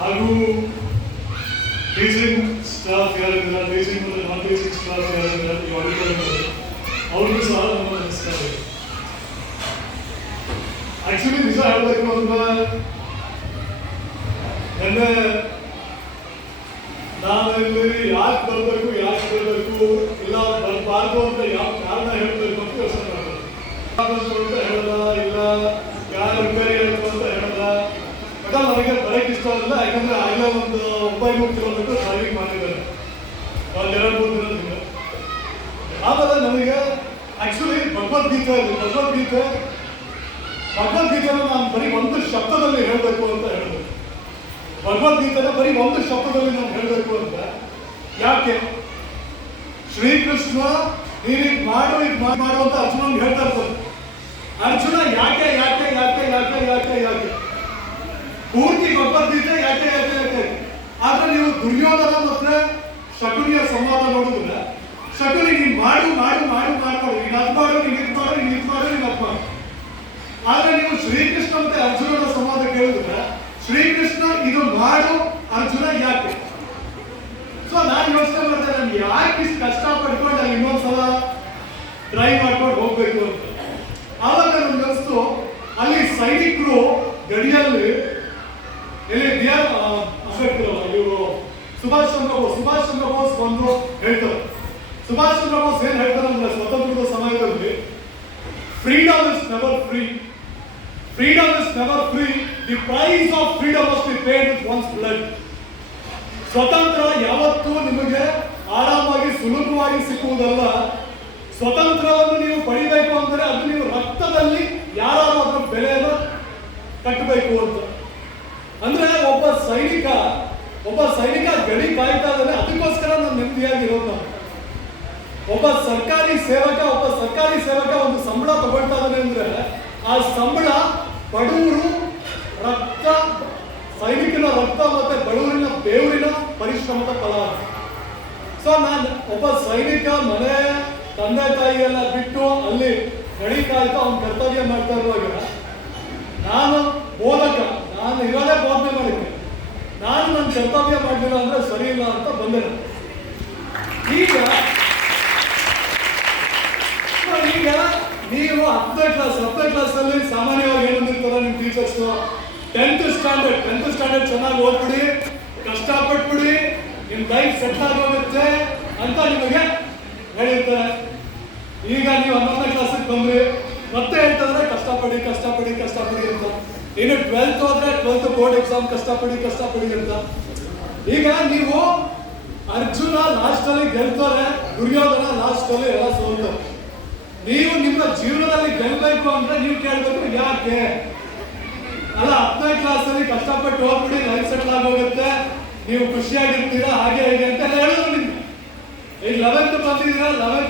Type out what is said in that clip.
ಹಾಗೂ teaching staff ಯಾರಿಲ್ಲ, teaching ಮತ್ತು ನಾನ್ ಟೀಚಿಂಗ್ ಸ್ಟಾಫ್ ಯಾರಿಲ್ಲ, ಈ ಆಡಿಟೋರಿಯಂ ಅವ್ರಿಗೂ ಸಹ ನಮ್ಮ ನಮಸ್ಕಾರ. ಆಕ್ಚುಲಿ ನಿಜ ಹೇಳಬೇಕು ಅಂದ್ರೆ ನಿನ್ನೆ ನಾನು ಇಲ್ಲಿ ಯಾಕೆ ಬರಬೇಕು ಇಲ್ಲ ಬರಬಾರ್ದು ಅಂತ ಯಾವ ಕಾರಣ ಹೇಳಬೇಕು ಅಂತ ಯೋಚನೆ ಮಾಡಬೇಕು ಅಂತ ಹೇಳಲ್ಲ, ಇಲ್ಲ ಯಾರು ರಿಪೇರಿ ಹೇಳಬೇಕು ಅಂತ ಹೇಳಲ್ಲ. ಬಟ್ ನನಗೆ ಬರಕ್ಕೆ ಇಷ್ಟ ಇಲ್ಲ, ಯಾಕಂದ್ರೆ ಆಗಲೇ ಒಂದು 900 ಕಿಲೋಮೀಟರ್ ಡ್ರೈವಿಂಗ್ ಮಾಡಿದ್ದಾರೆ ಒಂದು 2-3 ದಿನದಿಂದ. ಆಮೇಲೆ ನನಗೆ ಆಕ್ಚುಲಿ ಭಗವದ್ಗೀತೆನ ನಾನು ಬರೀ ಒಂದು ಶಬ್ದದಲ್ಲಿ ಹೇಳಬೇಕು ಅಂತ ಹೇಳಿದೆ. ಭಗವದ್ಗೀತೆನ ಬರೀ ಒಂದು ಶಬ್ದದಲ್ಲಿ ನಾನು ಹೇಳಬೇಕು ಅಂತ. ಯಾಕೆ ಶ್ರೀಕೃಷ್ಣ ನೀನು ಮಾಡು ಅಂತ ಅರ್ಜುನನ್ ಹೇಳ್ತಾ ಇರ್ತಾರೆ. ಅರ್ಜುನ ಯಾಕೆ ಯಾಕೆ ಯಾಕೆ ಯಾಕೆ ಯಾಕೆ ಯಾಕೆ ಪೂರ್ತಿ ಭಗವದ್ಗೀತೆ ಯಾಕೆ ಯಾಕೆ ಯಾಕೆ. ಆದ್ರೆ ನೀವು ದುರ್ಯೋಧನ ಮತ್ತೆ ಶಕುನಿಯ ಸಂವಾದ ನೋಡಿದ್ರೆ ಶಕುನಿ ನೀನು ಮಾಡು ಮಾಡು ಮಾಡು ಮಾಡು ನೀನು ಅದು ಮಾಡು, ನೀನು ಇದು ಮಾಡು, ನೀನು ಇದು ಮಾಡು, ನೀನು ಅದು ಮಾಡು. ಆದ್ರೆ ನೀವು ಶ್ರೀಕೃಷ್ಣ ಮತ್ತೆ ಅರ್ಜುನನ ಸಂವಾದ ಕೇಳಿದ್ರೆ ಶ್ರೀಕೃಷ್ಣ ಇದು ಮಾಡು, ಅರ್ಜುನ ಯಾಕೆ. ಸೊ ನಾನು ಯೋಚನೆ ಮಾಡ್ತೇನೆ, ನಾನು ಯಾಕೆ ಇಷ್ಟು ಕಷ್ಟ ಪಡ್ಕೊಂಡು ಅಲ್ಲಿ ಇನ್ನೊಂದ್ಸಲ ಡ್ರೈವ್ ಮಾಡ್ಕೊಂಡು ಹೋಗ್ಬೇಕು ಅಂತ. ಆವಾಗ ನನ್ಗೆ ಅನಿಸ್ತು, ಅಲ್ಲಿ ಸೈನಿಕರು ಗಡಿಯಲ್ಲಿ ಇಲ್ಲಿ ಅಂಬೇಡ್ಕರ್ ಇವರು ಸುಭಾಷ್ ಚಂದ್ರ ಬೋಸ್ ಬಂದು ಹೇಳ್ತಾರೆ. ಸುಭಾಷ್ ಚಂದ್ರ ಬೋಸ್ ಏನ್ ಹೇಳ್ತಾರೆ ಅಂದ್ರೆ, ಸ್ವತಂತ್ರದ ಸಮಯದಲ್ಲಿ freedom is never free, the price of freedom must be paid with one's blood. ಸ್ವತಂತ್ರ ಯಾವತ್ತೂ ನಿಮಗೆ ಆರಾಮಾಗಿ ಸುಲಭವಾಗಿ ಸಿಕ್ಕುವುದಲ್ಲ. ಸ್ವತಂತ್ರವನ್ನು ನೀವು ಪಡಿಬೇಕು ಅಂದರೆ ಅದು ನೀವು ರಕ್ತದಲ್ಲಿ ಯಾರಾದ್ರೂ ಅದರ ಬೆಲೆಯನ್ನು ಕಟ್ಟಬೇಕು ಅಂತ. ಅಂದ್ರೆ ಒಬ್ಬ ಸೈನಿಕ ಗಡಿ ಕಾಯ್ತಾ ಇದ್ದಾನೆ, ಅದಕ್ಕೋಸ್ಕರ ನಾನು ನೆಮ್ಮದಿಯಾಗಿರೋದು. ನಾನು ಒಬ್ಬ ಸರ್ಕಾರಿ ಸೇವಕ ಒಂದು ಸಂಬಳ ತಗೊಳ್ತಾ ಇದ್ದಾನೆ ಅಂದ್ರೆ ಆ ಸಂಬಳ ಬಡವರು ರಕ್ತ, ಸೈನಿಕನ ರಕ್ತ ಮತ್ತೆ ಬಡವರಿನ ಬೇವರಿನ ಪರಿಶ್ರಮದ ಫಲ. ಸೊ ನಾನು ಒಬ್ಬ ಸೈನಿಕ ಮನೆ ತಂದೆ ತಾಯಿ ಎಲ್ಲ ಬಿಟ್ಟು ಅಲ್ಲಿ ಗಡಿ ಕಾಯ್ತಾ ಅವ್ನ ಕರ್ತವ್ಯ ಮಾಡ್ತಾ ಇರುವಾಗ ನಾನು ಇರೋದೇ ಬೋಧನೆ ಮಾಡಿದ್ದೆ. ನಾನು ನನ್ನ ಕರ್ತವ್ಯ ಮಾಡಲಿಲ್ಲ ಅಂದ್ರೆ ಸರಿ ಇಲ್ಲ ಅಂತ ಬಂದೆ. ಈಗ ನೀವು 10ನೇ ಕ್ಲಾಸ್ ಅಲ್ಲಿ ಸಾಮಾನ್ಯವಾಗಿ ಏನು ಅಂದಿರ್ತಾರೆ ನಿಮ್ಮ ಟೀಚರ್ಸ್, 10th ಸ್ಟ್ಯಾಂಡರ್ಡ್ ಚೆನ್ನಾಗಿ ಓದ್ಬಿಡಿ, ಕಷ್ಟಪಟ್ಬಿಡಿ, ನಿಮ್ ಲೈಫ್ ಸೆಟ್ ಆಗೋಗುತ್ತೆ ಅಂತ ನಿಮಗೆ ಹೇಳಿರ್ತಾರೆ. ಈಗ ನೀವು 11ನೇ ಕ್ಲಾಸಿಗೆ ಬಂದ್ರಿ, ಮತ್ತೆ ಹೇಳ್ತಾರೆ ಕಷ್ಟಪಡಿ ಅಂತ. ಇನ್ನು 12th ಹೋದ್ರೆ 12th ಬೋರ್ಡ್ ಎಕ್ಸಾಮ್ ಕಷ್ಟಪಡಿ ಅಂತ. ಈಗ ನೀವು ಅರ್ಜುನ ಲಾಸ್ಟ್ ಅಲ್ಲಿ ಗೆಲ್ತಾರೆ, ದುರ್ಯೋಧನ ಲಾಸ್ಟ್ ಅಲ್ಲಿ ಎಲ್ಲ ಸೋಲ್ತಾರೆ. ನೀವು ನಿಮ್ಮ ಜೀವನದಲ್ಲಿ ಗೆಲ್ಬೇಕು ಅಂದ್ರೆ ನೀವು ಕೇಳ್ಬೇಕು ಯಾಕೆ. ಅಲ್ಲ 10ನೇ ಕ್ಲಾಸ್ ಅಲ್ಲಿ ಕಷ್ಟಪಟ್ಟು ಹೋಗ್ಬಿಡಿ, ಲೈಫ್ ಸೆಟ್ಲ್ ಆಗೋಗುತ್ತೆ, ನೀವು ಖುಷಿಯಾಗಿರ್ತೀರಾ, ಹಾಗೆ ಹೀಗೆ ಅಂತ ಹೇಳೋದು ನಿಮ್ಗೆ. ಈಗ 11th ಬಂದಿದ್ದೀರಾ,